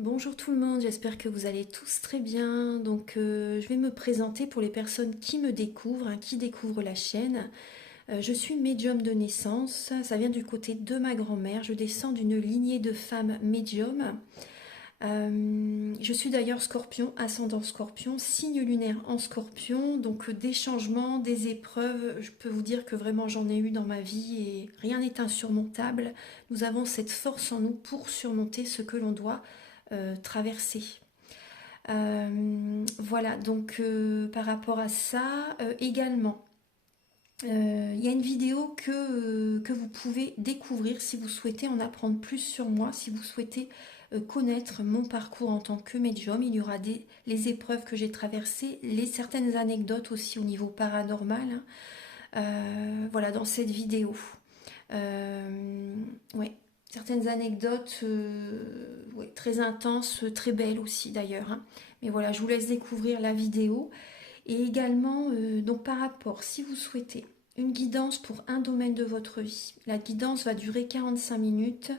Bonjour tout le monde, j'espère que vous allez tous très bien. Donc je vais me présenter pour les personnes qui me découvrent, qui découvrent la chaîne. Je suis médium de naissance, ça vient du côté de ma grand-mère. Je descends d'une lignée de femmes médiums. Je suis d'ailleurs scorpion, ascendant scorpion, signe lunaire en scorpion. Donc des changements, des épreuves, je peux vous dire que vraiment j'en ai eu dans ma vie et rien n'est insurmontable. Nous avons cette force en nous pour surmonter ce que l'on doit traverser. Voilà, donc par rapport à ça, également, il y a une vidéo que vous pouvez découvrir si vous souhaitez en apprendre plus sur moi, si vous souhaitez connaître mon parcours en tant que médium. Il y aura les épreuves que j'ai traversées, certaines anecdotes aussi au niveau paranormal, voilà, dans cette vidéo. Ouais, certaines anecdotes ouais, très intenses, très belles aussi d'ailleurs. Mais voilà, je vous laisse découvrir la vidéo. Et également, donc par rapport, si vous souhaitez une guidance pour un domaine de votre vie, la guidance va durer 45 minutes.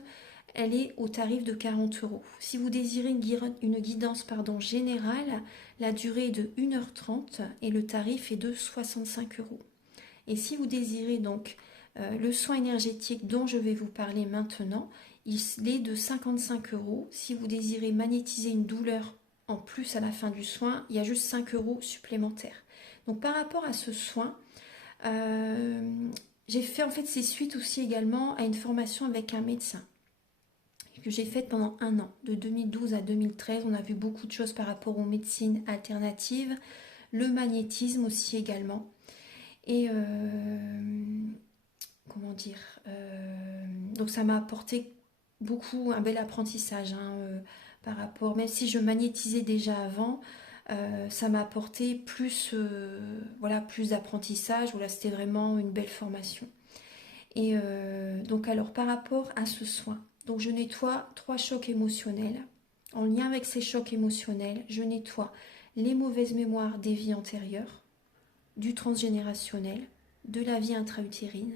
Elle est au tarif de 40 euros. Si vous désirez une guidance générale, la durée est de 1h30 et le tarif est de 65 euros. Et si vous désirez donc le soin énergétique dont je vais vous parler maintenant, il est de 55 euros. Si vous désirez magnétiser une douleur en plus à la fin du soin, il y a juste 5 euros supplémentaires. Donc par rapport à ce soin, j'ai fait en fait ces suites aussi également à une formation avec un médecin que j'ai faite pendant un an, de 2012 à 2013. On a vu beaucoup de choses par rapport aux médecines alternatives, le magnétisme aussi également. Et comment dire, donc ça m'a apporté beaucoup, un bel apprentissage par rapport, même si je magnétisais déjà avant, ça m'a apporté plus, voilà, plus d'apprentissage. Voilà, c'était vraiment une belle formation. Et donc alors par rapport à ce soin, donc je nettoie 3 chocs émotionnels. En lien avec ces chocs émotionnels, je nettoie les mauvaises mémoires des vies antérieures, du transgénérationnel, de la vie intra-utérine.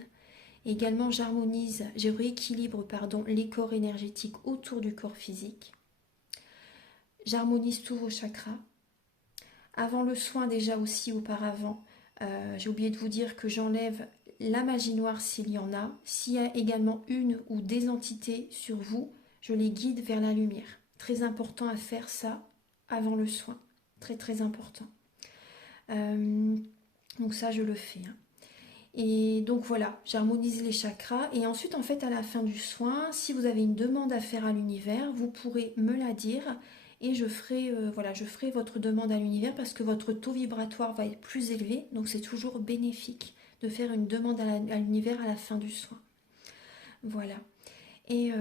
Également, je rééquilibre les corps énergétiques autour du corps physique. J'harmonise tous vos chakras. Avant le soin, déjà aussi auparavant, j'ai oublié de vous dire que j'enlève la magie noire s'il y en a. S'il y a également une ou des entités sur vous, je les guide vers la lumière. Très important à faire ça avant le soin. Très très important. Donc ça, je le fais. Et donc voilà, j'harmonise les chakras. Et ensuite, en fait, à la fin du soin, si vous avez une demande à faire à l'univers, vous pourrez me la dire. Et je ferai, voilà, je ferai votre demande à l'univers parce que votre taux vibratoire va être plus élevé. Donc c'est toujours bénéfique de faire une demande à l'univers à la fin du soin. Voilà. Et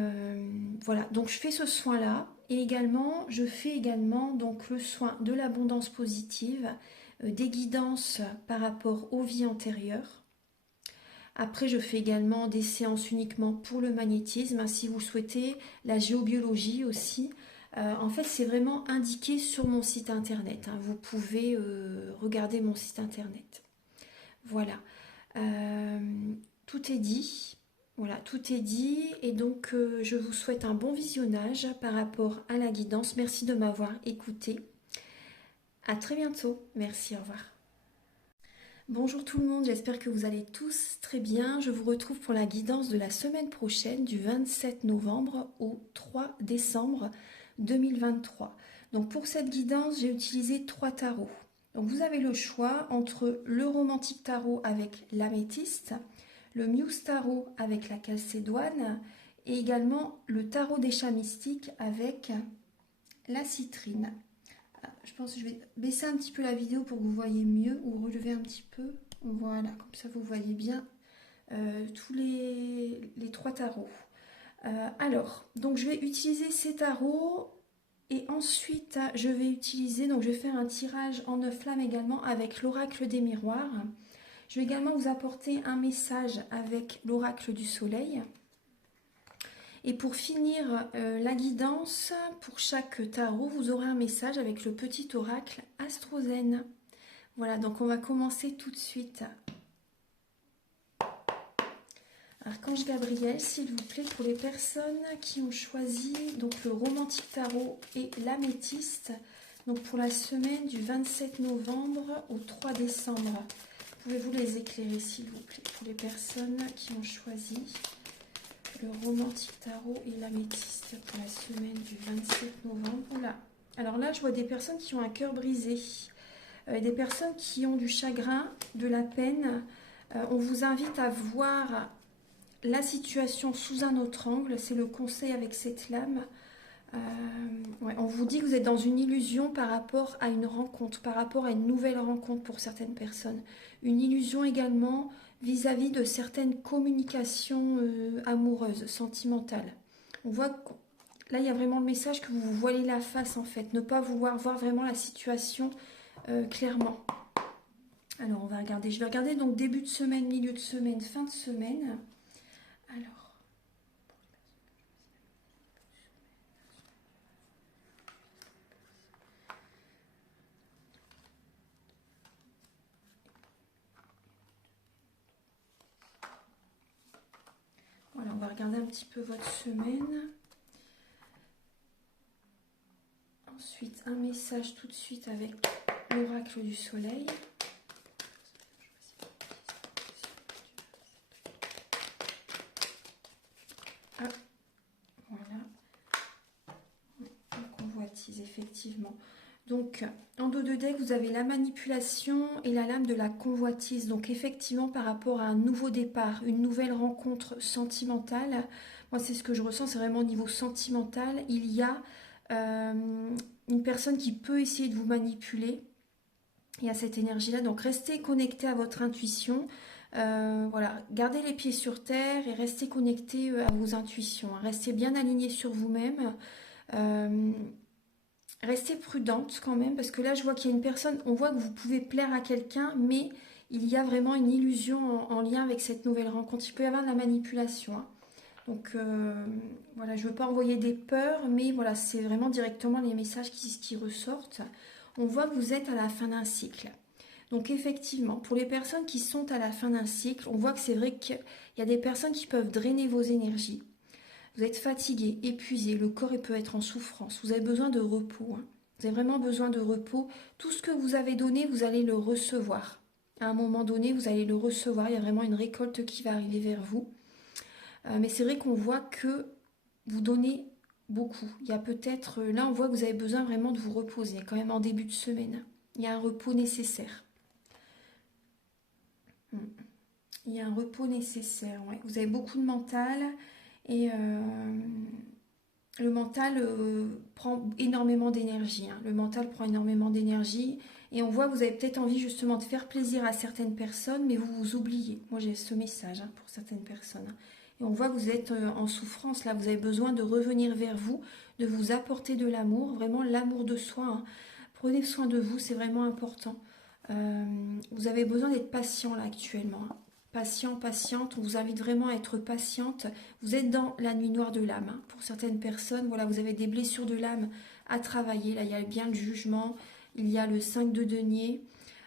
voilà, donc je fais ce soin-là. Et également, je fais également donc le soin de l'abondance positive, des guidances par rapport aux vies antérieures. Après, je fais également des séances uniquement pour le magnétisme, si vous souhaitez, la géobiologie aussi. En fait, c'est vraiment indiqué sur mon site internet. Vous pouvez regarder mon site internet. Voilà. Tout est dit. Voilà, tout est dit. Et donc, je vous souhaite un bon visionnage par rapport à la guidance. Merci de m'avoir écouté. À très bientôt. Merci, au revoir. Bonjour tout le monde, j'espère que vous allez tous très bien. Je vous retrouve pour la guidance de la semaine prochaine du 27 novembre au 3 décembre 2023. Donc pour cette guidance, j'ai utilisé 3 tarots. Donc vous avez le choix entre le romantique tarot avec l'améthyste, le Muse tarot avec la calcédoine et également le tarot des chats mystiques avec la citrine. Je pense que je vais baisser un petit peu la vidéo pour que vous voyez mieux ou relever un petit peu. Voilà, comme ça vous voyez bien tous les 3 tarots. Alors, donc je vais utiliser ces tarots et ensuite je vais utiliser, donc je vais faire un tirage en 9 flammes également avec l'oracle des miroirs. Je vais également vous apporter un message avec l'oracle du soleil. Et pour finir la guidance, pour chaque tarot, vous aurez un message avec le petit oracle Astrozen. Voilà, donc on va commencer tout de suite. Archange Gabriel, s'il vous plaît, pour les personnes qui ont choisi donc le romantique tarot et l'améthyste, donc pour la semaine du 27 novembre au 3 décembre. Pouvez-vous les éclairer, s'il vous plaît, pour les personnes qui ont choisi le romantique tarot et l'améthyste pour la semaine du 27 novembre. Là. Alors là, je vois des personnes qui ont un cœur brisé, des personnes qui ont du chagrin, de la peine. On vous invite à voir la situation sous un autre angle, c'est le conseil avec cette lame. Ouais, on vous dit que vous êtes dans une illusion par rapport à une rencontre, par rapport à une nouvelle rencontre pour certaines personnes. Une illusion également vis-à-vis de certaines communications amoureuses, sentimentales. On voit que là, il y a vraiment le message que vous vous voilez la face en fait, ne pas vouloir voir vraiment la situation clairement. Alors, on va regarder. Je vais regarder donc début de semaine, milieu de semaine, fin de semaine. Alors, voilà, on va regarder un petit peu votre semaine. Ensuite, un message tout de suite avec l'oracle du soleil. Ah, voilà. La convoitise, effectivement. Donc, en dos de deck, vous avez la manipulation et la lame de la convoitise. Donc, effectivement, par rapport à un nouveau départ, une nouvelle rencontre sentimentale, moi, c'est ce que je ressens, c'est vraiment au niveau sentimental. Il y a une personne qui peut essayer de vous manipuler. Il y a cette énergie-là. Donc, restez connecté à votre intuition. Voilà, gardez les pieds sur terre et restez connecté à vos intuitions. Restez bien aligné sur vous-même. Restez prudente quand même, parce que là, je vois qu'il y a une personne, on voit que vous pouvez plaire à quelqu'un, mais il y a vraiment une illusion en lien avec cette nouvelle rencontre. Il peut y avoir de la manipulation. Hein. Donc, voilà, je ne veux pas envoyer des peurs, mais voilà, c'est vraiment directement les messages qui ressortent. On voit que vous êtes à la fin d'un cycle. Donc, effectivement, pour les personnes qui sont à la fin d'un cycle, on voit que c'est vrai qu'il y a des personnes qui peuvent drainer vos énergies. Vous êtes fatigué, épuisé, le corps peut être en souffrance. Vous avez besoin de repos. Hein. Vous avez vraiment besoin de repos. Tout ce que vous avez donné, vous allez le recevoir. À un moment donné, vous allez le recevoir. Il y a vraiment une récolte qui va arriver vers vous. Mais c'est vrai qu'on voit que vous donnez beaucoup. Il y a peut-être... Là, on voit que vous avez besoin vraiment de vous reposer, quand même en début de semaine. Il y a un repos nécessaire. Il y a un repos nécessaire, ouais. Vous avez beaucoup de mental et le mental prend énormément d'énergie. Hein. Le mental prend énormément d'énergie et on voit que vous avez peut-être envie justement de faire plaisir à certaines personnes, mais vous vous oubliez. Moi, j'ai ce message hein, pour certaines personnes. Et on voit que vous êtes en souffrance là, vous avez besoin de revenir vers vous, de vous apporter de l'amour, vraiment l'amour de soi. Hein. Prenez soin de vous, c'est vraiment important. Vous avez besoin d'être patient là actuellement. Hein. Patient, patiente, on vous invite vraiment à être patiente. Vous êtes dans la nuit noire de l'âme. Hein. Pour certaines personnes, voilà, vous avez des blessures de l'âme à travailler. Là, il y a bien le jugement, il y a le 5 de denier.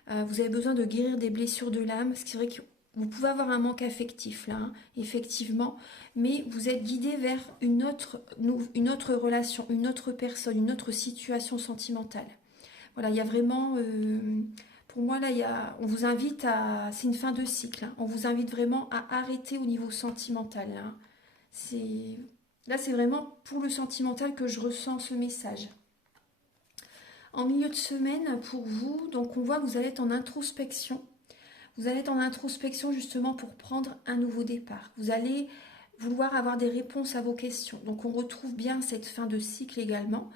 Vous avez besoin de guérir des blessures de l'âme. C'est vrai que vous pouvez avoir un manque affectif là, hein, effectivement, mais vous êtes guidé vers une autre relation, une autre personne, une autre situation sentimentale. Voilà, il y a vraiment... pour moi, là, on vous invite à... C'est une fin de cycle. Hein. On vous invite vraiment à arrêter au niveau sentimental. Hein. Là, c'est vraiment pour le sentimental que je ressens ce message. En milieu de semaine, pour vous, donc on voit que vous allez être en introspection. Vous allez être en introspection justement pour prendre un nouveau départ. Vous allez vouloir avoir des réponses à vos questions. Donc on retrouve bien cette fin de cycle également.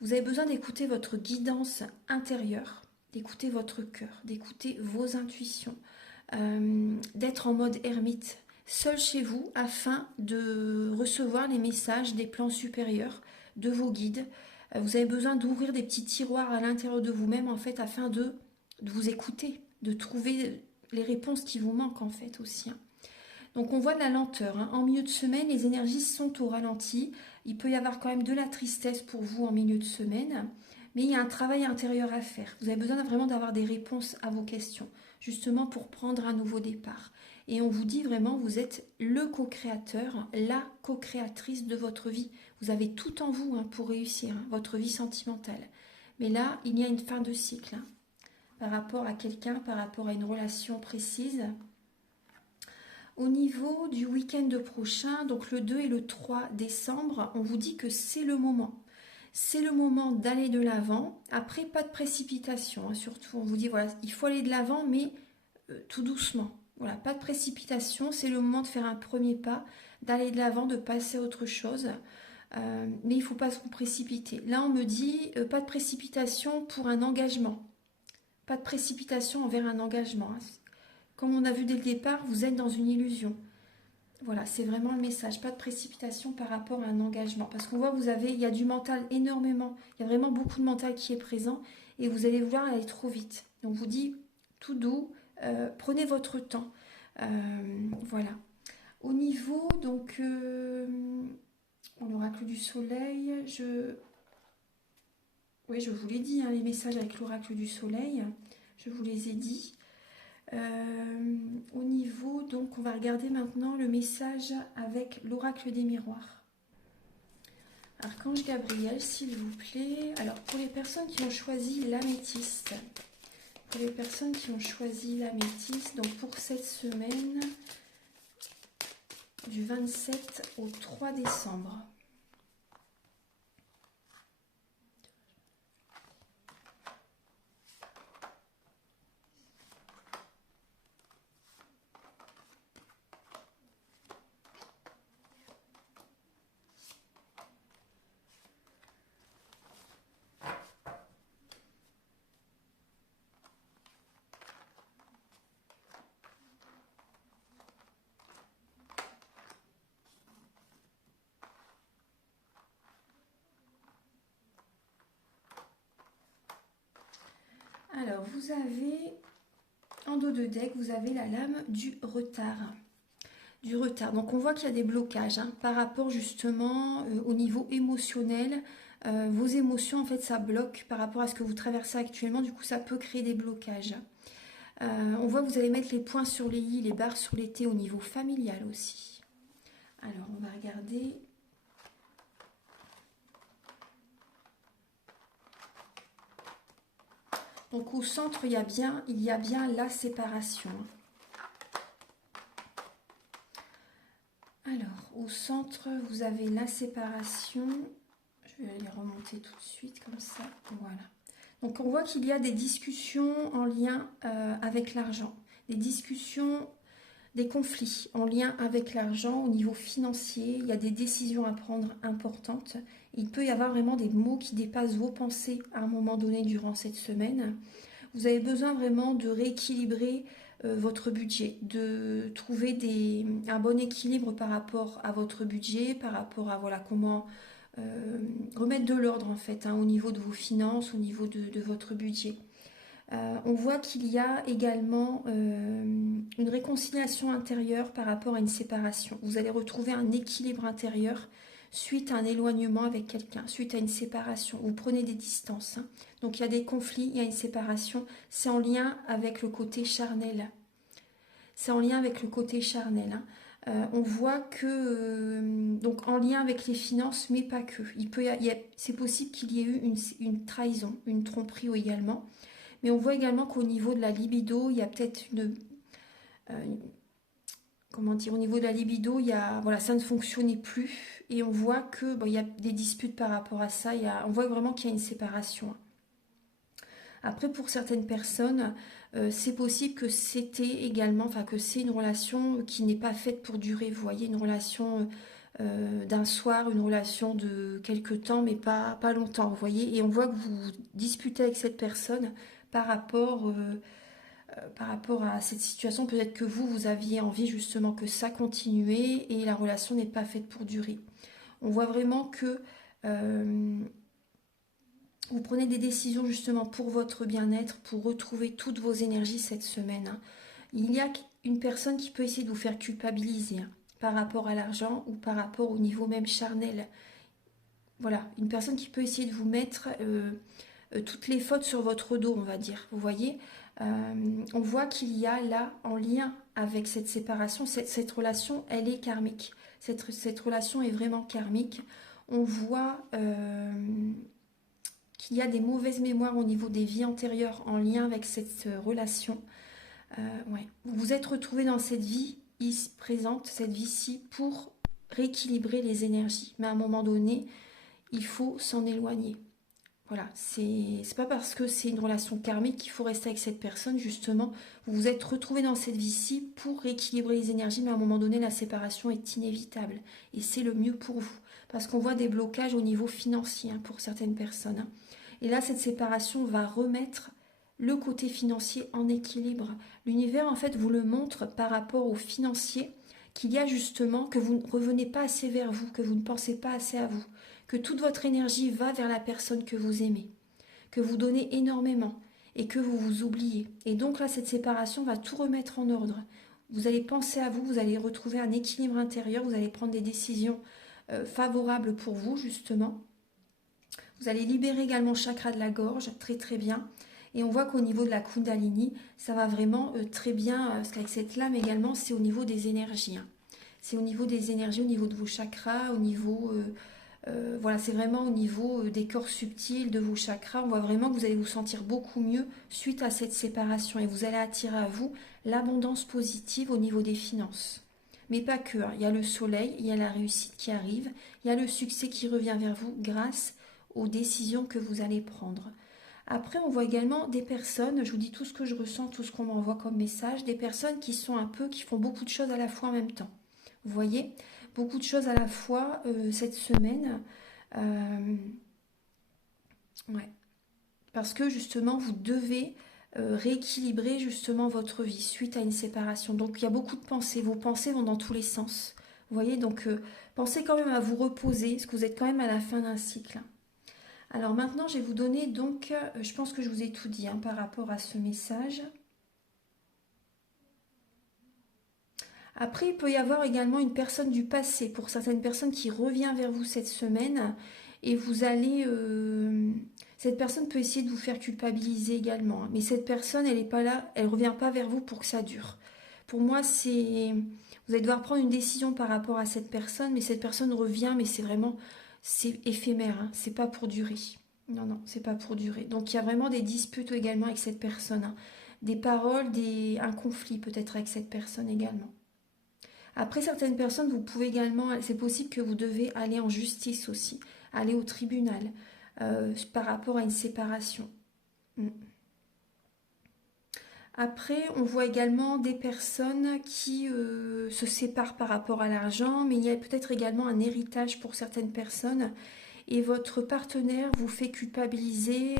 Vous avez besoin d'écouter votre guidance intérieure, d'écouter votre cœur, d'écouter vos intuitions, d'être en mode ermite, seul chez vous, afin de recevoir les messages des plans supérieurs, de vos guides. Vous avez besoin d'ouvrir des petits tiroirs à l'intérieur de vous-même, en fait, afin de vous écouter, de trouver les réponses qui vous manquent, en fait, aussi. Hein. Donc on voit de la lenteur. Hein. En milieu de semaine, les énergies sont au ralenti. Il peut y avoir quand même de la tristesse pour vous en milieu de semaine. Mais il y a un travail intérieur à faire. Vous avez besoin vraiment d'avoir des réponses à vos questions, justement pour prendre un nouveau départ. Et on vous dit vraiment, vous êtes le co-créateur, la co-créatrice de votre vie. Vous avez tout en vous pour réussir votre vie sentimentale. Mais là, il y a une fin de cycle par rapport à quelqu'un, par rapport à une relation précise. Au niveau du week-end prochain, donc le 2 et le 3 décembre, on vous dit que c'est le moment. C'est le moment d'aller de l'avant. Après, pas de précipitation. Surtout, on vous dit, voilà, il faut aller de l'avant, mais tout doucement. Voilà, pas de précipitation. C'est le moment de faire un premier pas, d'aller de l'avant, de passer à autre chose. Mais il ne faut pas se précipiter. Là, on me dit, pas de précipitation pour un engagement. Pas de précipitation envers un engagement. Comme on a vu dès le départ, vous êtes dans une illusion. Voilà, c'est vraiment le message. Pas de précipitation par rapport à un engagement. Parce qu'on voit, il y a du mental énormément. Il y a vraiment beaucoup de mental qui est présent. Et vous allez vouloir aller trop vite. Donc, je vous dis, tout doux, prenez votre temps. Voilà. Au niveau, donc, l'oracle du soleil, oui, je vous l'ai dit, les messages avec l'oracle du soleil, je vous les ai dit. Au niveau, donc on va regarder maintenant le message avec l'oracle des miroirs. Archange Gabriel, s'il vous plaît. Alors pour les personnes qui ont choisi l'améthyste, donc pour cette semaine du 27 au 3 décembre. Alors, vous avez, en dos de deck, vous avez la lame du retard. Donc, on voit qu'il y a des blocages par rapport justement au niveau émotionnel. Vos émotions, en fait, ça bloque par rapport à ce que vous traversez actuellement. Du coup, ça peut créer des blocages. On voit que vous allez mettre les points sur les i, les barres sur les t au niveau familial aussi. Alors, on va regarder... Donc au centre, il y a bien la séparation. Alors, au centre, vous avez la séparation. Je vais les remonter tout de suite comme ça. Voilà. Donc on voit qu'il y a des discussions en lien avec l'argent. Des discussions, des conflits en lien avec l'argent au niveau financier. Il y a des décisions à prendre importantes. Il peut y avoir vraiment des mots qui dépassent vos pensées à un moment donné durant cette semaine. Vous avez besoin vraiment de rééquilibrer votre budget, de trouver un bon équilibre par rapport à votre budget, par rapport à voilà, comment remettre de l'ordre en fait au niveau de vos finances, au niveau de votre budget. On voit qu'il y a également une réconciliation intérieure par rapport à une séparation. Vous allez retrouver un équilibre intérieur suite à un éloignement avec quelqu'un, suite à une séparation. Vous prenez des distances. Donc il y a des conflits, il y a une séparation. C'est en lien avec le côté charnel. C'est en lien avec le côté charnel. On voit que, donc en lien avec les finances, mais pas que. C'est possible qu'il y ait eu une trahison, une tromperie également. Mais on voit également qu'au niveau de la libido, il y a peut-être comment dire, au niveau de la libido, voilà, ça ne fonctionnait plus. Et on voit que il y a des disputes par rapport à ça. On voit vraiment qu'il y a une séparation. Après, pour certaines personnes, c'est possible que c'était également, enfin que c'est une relation qui n'est pas faite pour durer. Vous voyez, une relation d'un soir, une relation de quelques temps, mais pas longtemps. Vous voyez, et on voit que vous disputez avec cette personne par rapport à cette situation. Peut-être que vous aviez envie justement que ça continue et la relation n'est pas faite pour durer. On voit vraiment que vous prenez des décisions justement pour votre bien-être, pour retrouver toutes vos énergies cette semaine. Il y a une personne qui peut essayer de vous faire culpabiliser par rapport à l'argent ou par rapport au niveau même charnel. Voilà, une personne qui peut essayer de vous mettre toutes les fautes sur votre dos, on va dire. Vous voyez, On voit qu'il y a là, en lien avec cette séparation, cette relation, elle est karmique. Cette relation est vraiment karmique. On voit qu'il y a des mauvaises mémoires au niveau des vies antérieures en lien avec cette relation. Ouais. Vous vous êtes retrouvé dans cette vie ici, présente, cette vie-ci, pour rééquilibrer les énergies. Mais à un moment donné, il faut s'en éloigner. Voilà, c'est pas parce que c'est une relation karmique qu'il faut rester avec cette personne, justement. Vous vous êtes retrouvé dans cette vie-ci pour rééquilibrer les énergies, mais à un moment donné, la séparation est inévitable. Et c'est le mieux pour vous. Parce qu'on voit des blocages au niveau financier hein, pour certaines personnes. Hein. Et là, cette séparation va remettre le côté financier en équilibre. L'univers, en fait, vous le montre par rapport au financier, qu'il y a justement que vous ne revenez pas assez vers vous, que vous ne pensez pas assez à vous, que toute votre énergie va vers la personne que vous aimez, que vous donnez énormément et que vous vous oubliez. Et donc là, cette séparation va tout remettre en ordre. Vous allez penser à vous, vous allez retrouver un équilibre intérieur, vous allez prendre des décisions favorables pour vous, justement. Vous allez libérer également le chakra de la gorge, très très bien. Et on voit qu'au niveau de la Kundalini, ça va vraiment très bien, parce qu'avec cette lame également, c'est au niveau des énergies. Hein. C'est au niveau des énergies, au niveau de vos chakras, au niveau... voilà, c'est vraiment au niveau des corps subtils, de vos chakras. On voit vraiment que vous allez vous sentir beaucoup mieux suite à cette séparation. Et vous allez attirer à vous l'abondance positive au niveau des finances. Mais pas que. Hein. Il y a le soleil, il y a la réussite qui arrive, il y a le succès qui revient vers vous grâce aux décisions que vous allez prendre. Après, on voit également des personnes, je vous dis tout ce que je ressens, tout ce qu'on m'envoie comme message, des personnes qui sont un peu, qui font beaucoup de choses à la fois en même temps. Vous voyez, beaucoup de choses à la fois cette semaine. Ouais. Parce que justement, vous devez rééquilibrer justement votre vie suite à une séparation. Donc, il y a beaucoup de pensées. Vos pensées vont dans tous les sens. Vous voyez, donc pensez quand même à vous reposer, parce que vous êtes quand même à la fin d'un cycle. Alors maintenant, je vais vous donner donc, je pense que je vous ai tout dit hein, par rapport à ce message. Après, il peut y avoir également une personne du passé, pour certaines personnes qui revient vers vous cette semaine, et vous allez... cette personne peut essayer de vous faire culpabiliser également, hein. Mais cette personne, elle n'est pas là, elle ne revient pas vers vous pour que ça dure. Pour moi, c'est... Vous allez devoir prendre une décision par rapport à cette personne, mais cette personne revient, mais c'est vraiment... C'est éphémère, hein, c'est pas pour durer. Non, non, c'est pas pour durer. Donc il y a vraiment des disputes également avec cette personne, hein. Des paroles, un conflit peut-être avec cette personne également. Après, certaines personnes, vous pouvez également, c'est possible que vous devez aller en justice aussi, aller au tribunal par rapport à une séparation. Mm. Après, on voit également des personnes qui se séparent par rapport à l'argent, mais il y a peut-être également un héritage pour certaines personnes et votre partenaire vous fait culpabiliser.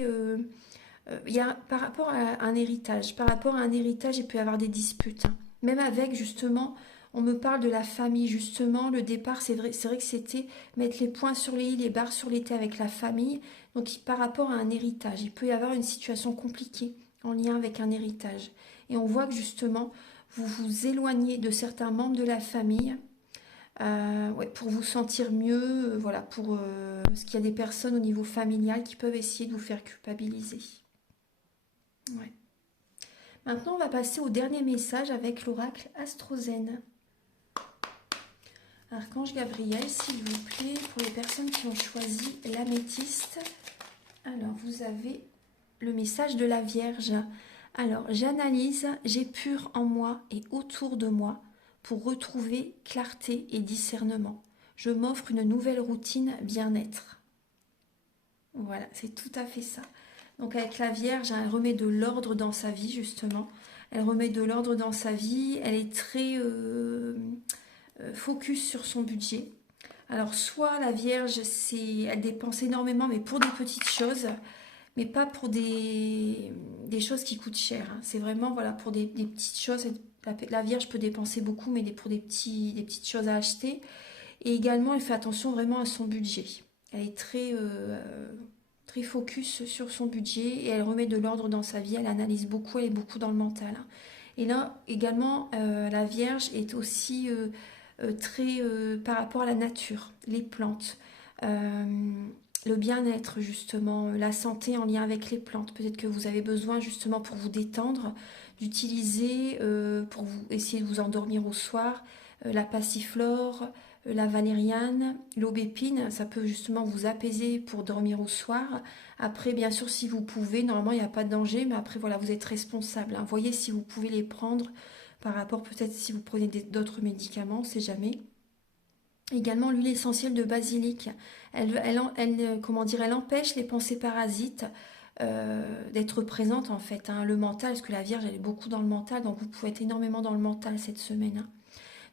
Il y a, par rapport à un héritage, il peut y avoir des disputes, hein. Même avec justement, on me parle de la famille justement. Le départ, c'est vrai que c'était mettre les points sur les i, les barres sur les t avec la famille. Donc par rapport à un héritage, il peut y avoir une situation compliquée en lien avec un héritage. Et on voit que justement, vous vous éloignez de certains membres de la famille. Ouais, pour vous sentir mieux, voilà, parce qu'il y a des personnes au niveau familial qui peuvent essayer de vous faire culpabiliser. Ouais. Maintenant, on va passer au dernier message avec l'oracle Astrozen. Archange Gabriel, s'il vous plaît, pour les personnes qui ont choisi l'améthyste. Alors, vous avez le message de la Vierge. Alors, j'analyse, j'épure en moi et autour de moi pour retrouver clarté et discernement. Je m'offre une nouvelle routine bien-être. Voilà, c'est tout à fait ça. Donc avec la Vierge, elle remet de l'ordre dans sa vie, justement. Elle remet de l'ordre dans sa vie. Elle est très focus sur son budget. Alors soit la Vierge, elle dépense énormément, mais pour des petites choses, mais pas pour des choses qui coûtent cher. Hein. C'est vraiment voilà, pour des petites choses. La Vierge peut dépenser beaucoup, mais pour des petites choses à acheter. Et également, elle fait attention vraiment à son budget. Elle est très focus sur son budget et elle remet de l'ordre dans sa vie. Elle analyse beaucoup, elle est beaucoup dans le mental. Hein. Et là, également, la Vierge est aussi très par rapport à la nature, les plantes. le bien-être justement, la santé en lien avec les plantes. Peut-être que vous avez besoin justement pour vous détendre, d'utiliser pour vous essayer de vous endormir au soir, la passiflore, la valériane, l'aubépine, ça peut justement vous apaiser pour dormir au soir. Après, bien sûr, si vous pouvez, normalement il n'y a pas de danger, mais après voilà, vous êtes responsable, hein. Voyez si vous pouvez les prendre par rapport peut-être si vous prenez d'autres médicaments, on ne sait jamais. Également l'huile essentielle de basilic, comment dire, elle empêche les pensées parasites d'être présentes en fait, hein. Le mental, parce que la Vierge elle est beaucoup dans le mental, donc vous pouvez être énormément dans le mental cette semaine, hein.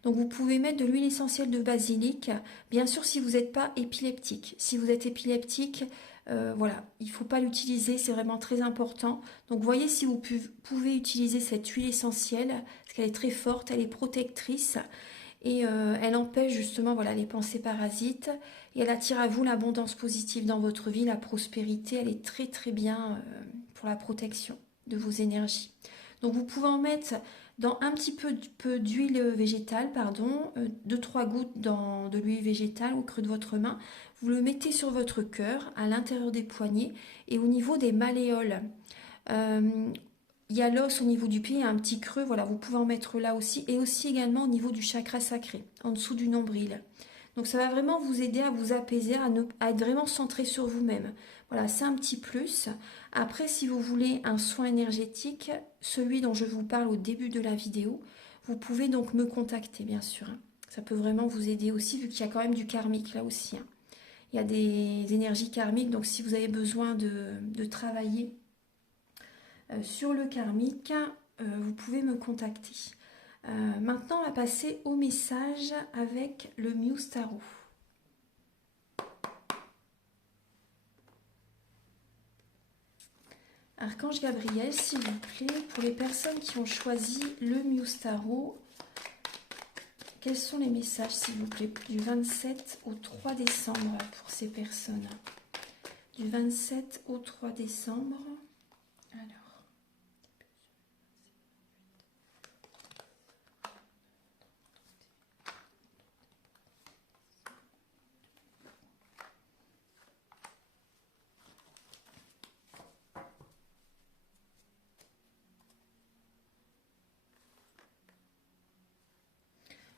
Donc vous pouvez mettre de l'huile essentielle de basilic, bien sûr si vous n'êtes pas épileptique. Si vous êtes épileptique, voilà, il ne faut pas l'utiliser, c'est vraiment très important. Donc voyez si vous pouvez utiliser cette huile essentielle, parce qu'elle est très forte, elle est protectrice. Et elle empêche justement voilà, les pensées parasites et elle attire à vous l'abondance positive dans votre vie, la prospérité, elle est très très bien pour la protection de vos énergies. Donc vous pouvez en mettre dans un petit peu d'huile végétale, pardon, 2-3 gouttes de l'huile végétale au creux de votre main. Vous le mettez sur votre cœur, à l'intérieur des poignets et au niveau des malléoles. Euh, il y a l'os au niveau du pied, il y a un petit creux, voilà, vous pouvez en mettre là aussi, et aussi également au niveau du chakra sacré, en dessous du nombril. Donc ça va vraiment vous aider à vous apaiser, à être vraiment centré sur vous-même. Voilà, c'est un petit plus. Après, si vous voulez un soin énergétique, celui dont je vous parle au début de la vidéo, vous pouvez donc me contacter, bien sûr, hein. Ça peut vraiment vous aider aussi, vu qu'il y a quand même du karmique là aussi, hein. Il y a des énergies karmiques, donc si vous avez besoin de travailler sur le karmique, vous pouvez me contacter. Maintenant, on va passer au message avec le Muse Tarot. Archange Gabriel, s'il vous plaît, pour les personnes qui ont choisi le Muse Tarot, quels sont les messages, s'il vous plaît, du 27 au 3 décembre pour ces personnes? Du 27 au 3 décembre. Alors.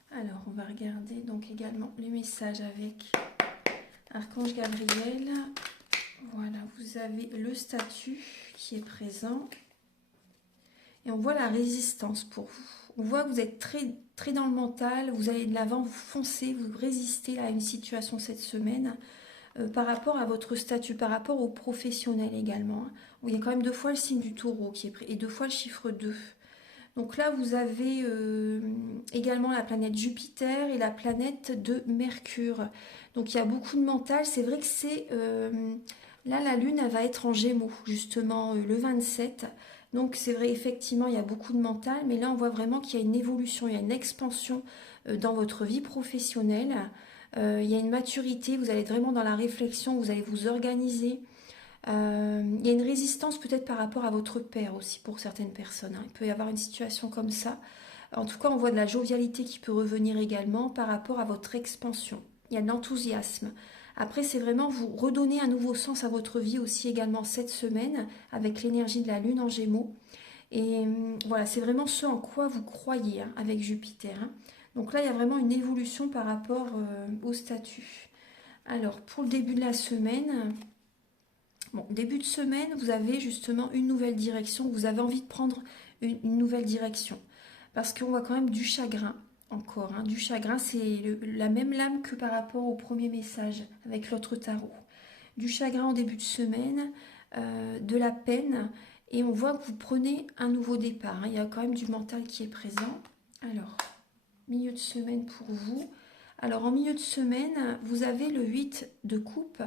Alors, on va regarder donc également les messages avec Archange Gabriel. Voilà, vous avez le statut qui est présent. Et on voit la résistance pour vous. On voit que vous êtes très, très dans le mental, vous allez de l'avant, vous foncez, vous résistez à une situation cette semaine par rapport à votre statut, par rapport au professionnel également, hein. Il y a quand même 2 fois le signe du taureau qui est pris et 2 fois le chiffre 2. Donc là, vous avez également la planète Jupiter et la planète de Mercure. Donc il y a beaucoup de mental. C'est vrai que c'est... là, la Lune, elle va être en Gémeaux, justement, le 27. Donc c'est vrai, effectivement, il y a beaucoup de mental. Mais là, on voit vraiment qu'il y a une évolution, il y a une expansion dans votre vie professionnelle. Il y a une maturité, vous allez être vraiment dans la réflexion, vous allez vous organiser. Il y a une résistance peut-être par rapport à votre père aussi pour certaines personnes, hein. Il peut y avoir une situation comme ça. En tout cas, on voit de la jovialité qui peut revenir également par rapport à votre expansion. Il y a de l'enthousiasme. Après, c'est vraiment vous redonner un nouveau sens à votre vie aussi également cette semaine avec l'énergie de la Lune en Gémeaux. Et voilà, c'est vraiment ce en quoi vous croyez, hein, avec Jupiter, hein. Donc là, il y a vraiment une évolution par rapport au statut. Alors, pour le début de la semaine... Bon, début de semaine, vous avez justement une nouvelle direction, vous avez envie de prendre une nouvelle direction. Parce qu'on voit quand même du chagrin, encore, hein. Du chagrin, c'est la même lame que par rapport au premier message avec l'autre tarot. Du chagrin en début de semaine, de la peine, et on voit que vous prenez un nouveau départ, hein. Il y a quand même du mental qui est présent. Alors, milieu de semaine pour vous. Alors, en milieu de semaine, vous avez le 8 de coupe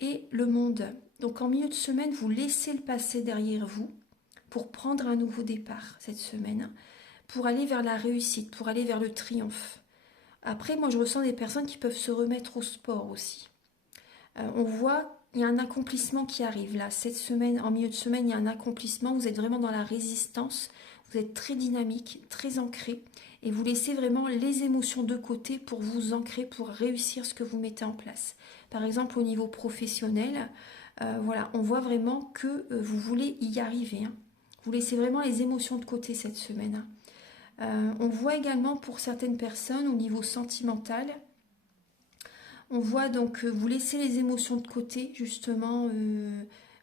et le monde. Donc en milieu de semaine, vous laissez le passé derrière vous pour prendre un nouveau départ cette semaine, pour aller vers la réussite, pour aller vers le triomphe. Après, moi je ressens des personnes qui peuvent se remettre au sport aussi. On voit, il y a un accomplissement qui arrive là. Cette semaine, en milieu de semaine, il y a un accomplissement. Vous êtes vraiment dans la résistance. Vous êtes très dynamique, très ancré. Et vous laissez vraiment les émotions de côté pour vous ancrer, pour réussir ce que vous mettez en place. Par exemple, au niveau professionnel, voilà, on voit vraiment que vous voulez y arriver, hein. Vous laissez vraiment les émotions de côté cette semaine, hein. On voit également pour certaines personnes au niveau sentimental, on voit donc vous laissez les émotions de côté, justement,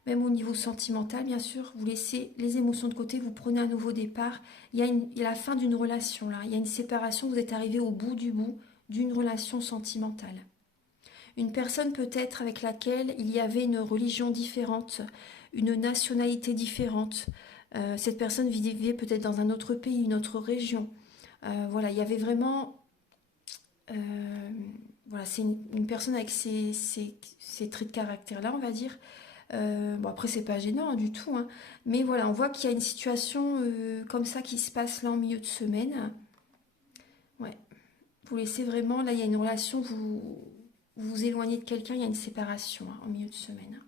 même au niveau sentimental, bien sûr, vous laissez les émotions de côté, vous prenez un nouveau départ. Il y a la fin d'une relation là, il y a une séparation, vous êtes arrivé au bout du bout d'une relation sentimentale. Une personne peut-être avec laquelle il y avait une religion différente, une nationalité différente. Cette personne vivait peut-être dans un autre pays, une autre région. Voilà, il y avait vraiment... euh, voilà, c'est une personne avec ces traits de caractère-là, on va dire. Bon, après, c'est pas gênant, hein, du tout, hein. Mais voilà, on voit qu'il y a une situation comme ça qui se passe là en milieu de semaine. Ouais, vous laissez vraiment, là, il y a une relation, vous vous éloignez de quelqu'un, il y a une séparation, hein, en milieu de semaine.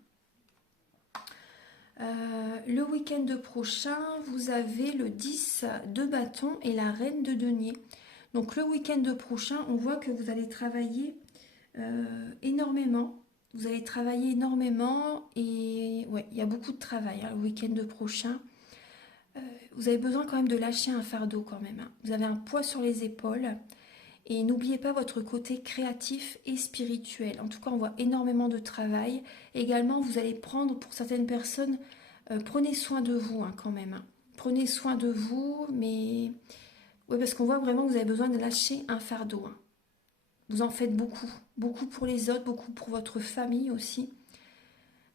Le week-end prochain, vous avez le 10 de bâton et la reine de denier. Donc le week-end prochain, on voit que vous allez travailler énormément. Vous allez travailler énormément et ouais, il y a beaucoup de travail, hein, le week-end prochain. Vous avez besoin quand même de lâcher un fardeau quand même, hein. Vous avez un poids sur les épaules. Et n'oubliez pas votre côté créatif et spirituel. En tout cas, on voit énormément de travail. Également, vous allez prendre, pour certaines personnes, prenez soin de vous, hein, quand même, hein. Prenez soin de vous, mais... Oui, parce qu'on voit vraiment que vous avez besoin de lâcher un fardeau, hein. Vous en faites beaucoup. Beaucoup pour les autres, beaucoup pour votre famille aussi.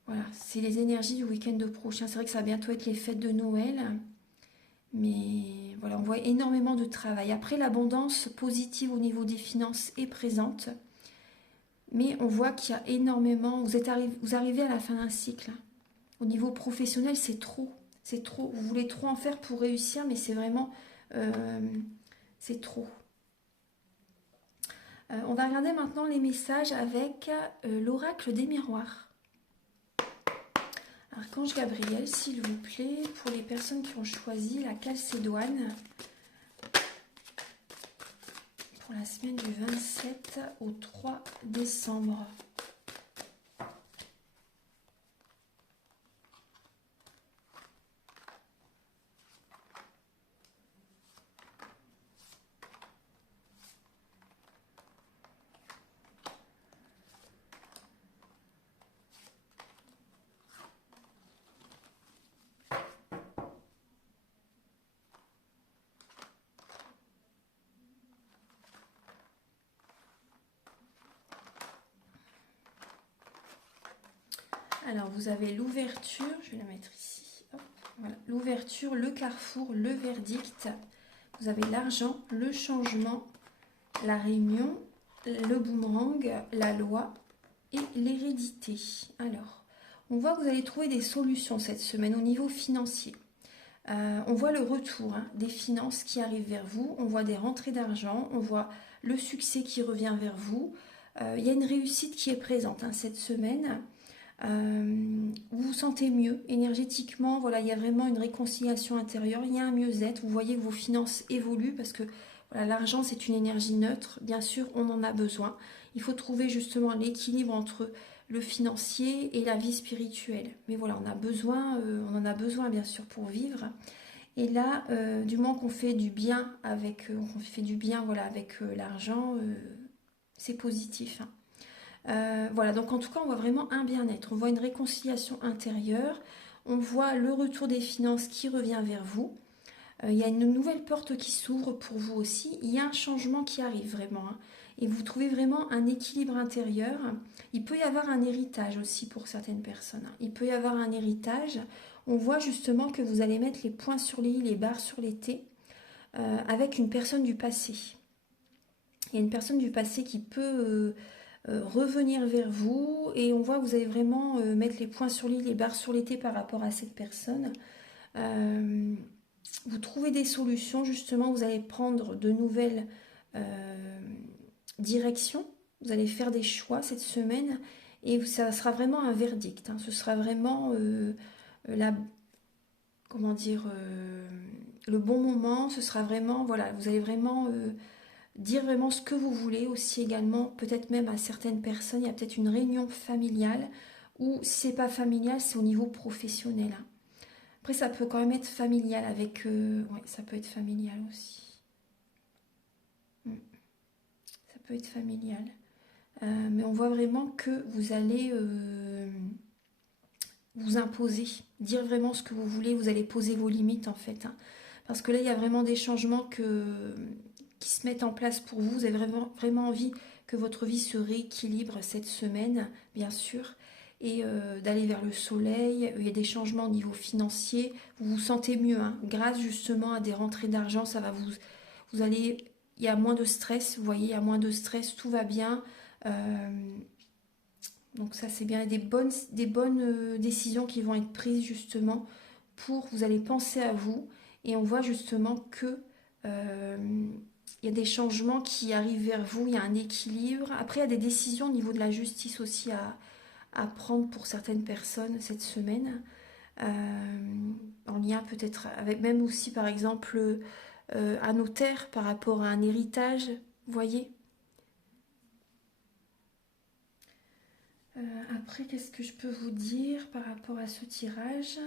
Voilà, c'est les énergies du week-end prochain. C'est vrai que ça va bientôt être les fêtes de Noël. Mais voilà, on voit énormément de travail. Après, l'abondance positive au niveau des finances est présente. Mais on voit qu'il y a énormément... Vous arrivez à la fin d'un cycle. Au niveau professionnel, c'est trop. C'est trop. Vous voulez trop en faire pour réussir, mais c'est vraiment... c'est trop. On va regarder maintenant les messages avec l'oracle des miroirs. Archange Gabriel, s'il vous plaît, pour les personnes qui ont choisi la Calcédoine, pour la semaine du 27 au 3 décembre. Alors, vous avez l'ouverture, je vais la mettre ici. Voilà. L'ouverture, le carrefour, le verdict. Vous avez l'argent, le changement, la réunion, le boomerang, la loi et l'hérédité. Alors, on voit que vous allez trouver des solutions cette semaine au niveau financier. On voit le retour, hein, des finances qui arrivent vers vous. On voit des rentrées d'argent. On voit le succès qui revient vers vous. Il y a une réussite qui est présente, hein, cette semaine. Vous vous sentez mieux énergétiquement, voilà, il y a vraiment une réconciliation intérieure, il y a un mieux-être, vous voyez que vos finances évoluent parce que voilà, l'argent c'est une énergie neutre, bien sûr on en a besoin, il faut trouver justement l'équilibre entre le financier et la vie spirituelle, mais voilà, on en a besoin bien sûr pour vivre, et là du moment qu'on fait du bien avec, voilà, avec l'argent, c'est positif, hein. Voilà, donc en tout cas, on voit vraiment un bien-être, on voit une réconciliation intérieure, on voit le retour des finances qui revient vers vous. Il y a une nouvelle porte qui s'ouvre pour vous aussi, il y a un changement qui arrive vraiment, hein, et vous trouvez vraiment un équilibre intérieur. Il peut y avoir un héritage aussi pour certaines personnes, hein. Il peut y avoir un héritage, on voit justement que vous allez mettre les points sur les i, les barres sur les t, avec une personne du passé. Il y a une personne du passé qui peut... revenir vers vous, et on voit que vous allez vraiment mettre les points sur les barres sur les t par rapport à cette personne. Vous trouvez des solutions, justement, vous allez prendre de nouvelles directions, vous allez faire des choix cette semaine, et ça sera vraiment un verdict, hein. Ce sera vraiment comment dire, le bon moment, ce sera vraiment, voilà, vous allez vraiment dire vraiment ce que vous voulez aussi également, peut-être même à certaines personnes, il y a peut-être une réunion familiale, ou si c'est pas familial, c'est au niveau professionnel, hein. Après, ça peut quand même être familial avec... ouais, ça peut être familial aussi. Mm. Ça peut être familial. Mais on voit vraiment que vous allez vous imposer, dire vraiment ce que vous voulez, vous allez poser vos limites en fait, hein. Parce que là, il y a vraiment des changements qui se mettent en place pour vous. Vous avez vraiment envie que votre vie se rééquilibre cette semaine, bien sûr, et d'aller vers le soleil. Il y a des changements au niveau financier. Vous vous sentez mieux, hein, grâce justement à des rentrées d'argent. Ça va vous allez, il y a moins de stress. Vous voyez, il y a moins de stress, tout va bien. Donc ça c'est bien, des bonnes décisions qui vont être prises justement vous allez penser à vous, et on voit justement que euh, il y a des changements qui arrivent vers vous, il y a un équilibre. Après il y a des décisions au niveau de la justice aussi à prendre pour certaines personnes cette semaine, en lien peut-être avec même aussi par exemple un notaire par rapport à un héritage, vous voyez. Après, qu'est-ce que je peux vous dire par rapport à ce tirage?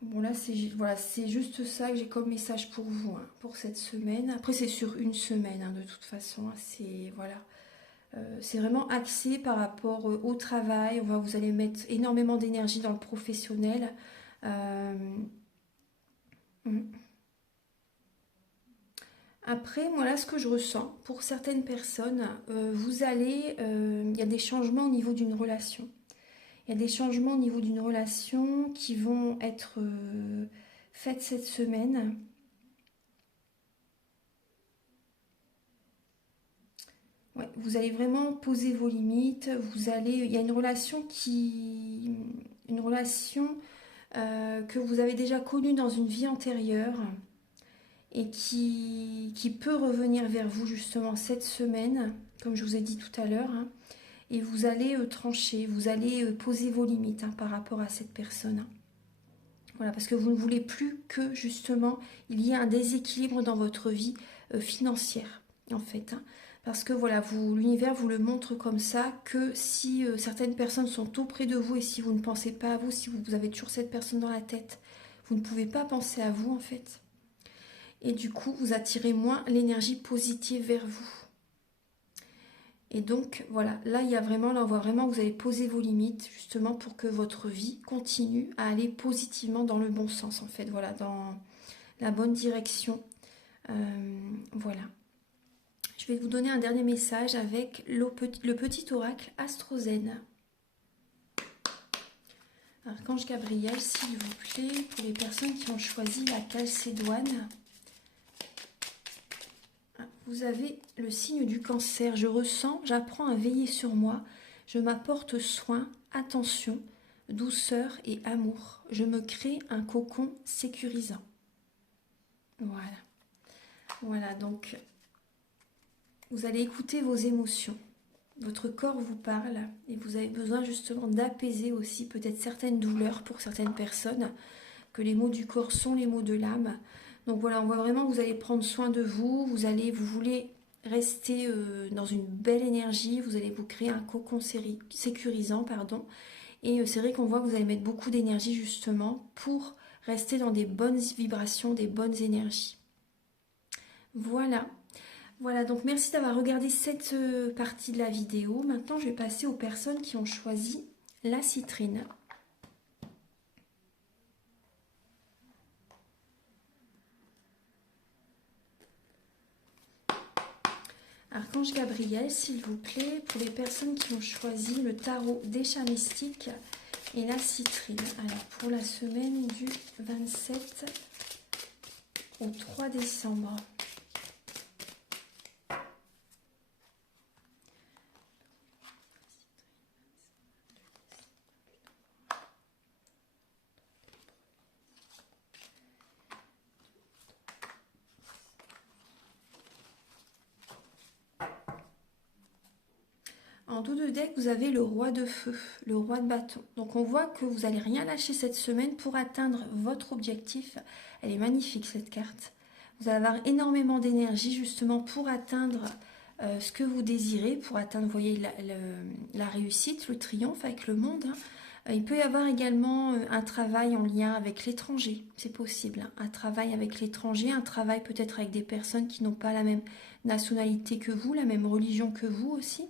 Bon, là, voilà, c'est juste ça que j'ai comme message pour vous, hein, pour cette semaine. Après, c'est sur une semaine, hein, de toute façon, hein. C'est voilà, c'est vraiment axé par rapport au travail. Vous allez mettre énormément d'énergie dans le professionnel. Euh, mm. Après, moi, là, ce que je ressens, pour certaines personnes, il y a des changements au niveau d'une relation. Il y a des changements au niveau d'une relation qui vont être faits cette semaine. Ouais, vous allez vraiment poser vos limites. Il y a une relation que vous avez déjà connue dans une vie antérieure et qui peut revenir vers vous justement cette semaine, comme je vous ai dit tout à l'heure, hein. Et vous allez trancher, vous allez poser vos limites, hein, par rapport à cette personne, hein. Voilà, parce que vous ne voulez plus que justement il y ait un déséquilibre dans votre vie financière, en fait, hein. Parce que voilà, l'univers vous le montre comme ça, que si certaines personnes sont auprès de vous et si vous ne pensez pas à vous, si vous avez toujours cette personne dans la tête, vous ne pouvez pas penser à vous en fait. Et du coup, vous attirez moins l'énergie positive vers vous. Et donc voilà, là on voit vraiment que vous avez posé vos limites justement pour que votre vie continue à aller positivement dans le bon sens en fait, voilà, dans la bonne direction. Voilà. Je vais vous donner un dernier message avec le petit oracle Astrozen. Archange Gabriel, s'il vous plaît, pour les personnes qui ont choisi la Chalcédoine. Vous avez le signe du cancer. Je ressens, j'apprends à veiller sur moi. Je m'apporte soin, attention, douceur et amour. Je me crée un cocon sécurisant. Voilà. Voilà, donc vous allez écouter vos émotions. Votre corps vous parle et vous avez besoin justement d'apaiser aussi peut-être certaines douleurs pour certaines personnes, que les mots du corps sont les mots de l'âme. Donc voilà, on voit vraiment que vous allez prendre soin de vous, vous voulez rester dans une belle énergie, vous allez vous créer un cocon sécurisant, pardon. Et c'est vrai qu'on voit que vous allez mettre beaucoup d'énergie justement pour rester dans des bonnes vibrations, des bonnes énergies. Voilà. Voilà, donc merci d'avoir regardé cette partie de la vidéo. Maintenant, je vais passer aux personnes qui ont choisi la citrine. Archange Gabriel, s'il vous plaît, pour les personnes qui ont choisi le tarot des chats mystiques et la citrine. Alors, pour la semaine du 27 au 3 décembre. En dos de deck, vous avez le roi de feu, le roi de bâton. Donc on voit que vous n'allez rien lâcher cette semaine pour atteindre votre objectif. Elle est magnifique cette carte. Vous allez avoir énormément d'énergie justement pour atteindre ce que vous désirez, pour atteindre, vous voyez, la réussite, le triomphe avec le monde. Hein. Il peut y avoir également un travail en lien avec l'étranger, c'est possible. Hein. Un travail avec l'étranger, un travail peut-être avec des personnes qui n'ont pas la même nationalité que vous, la même religion que vous aussi.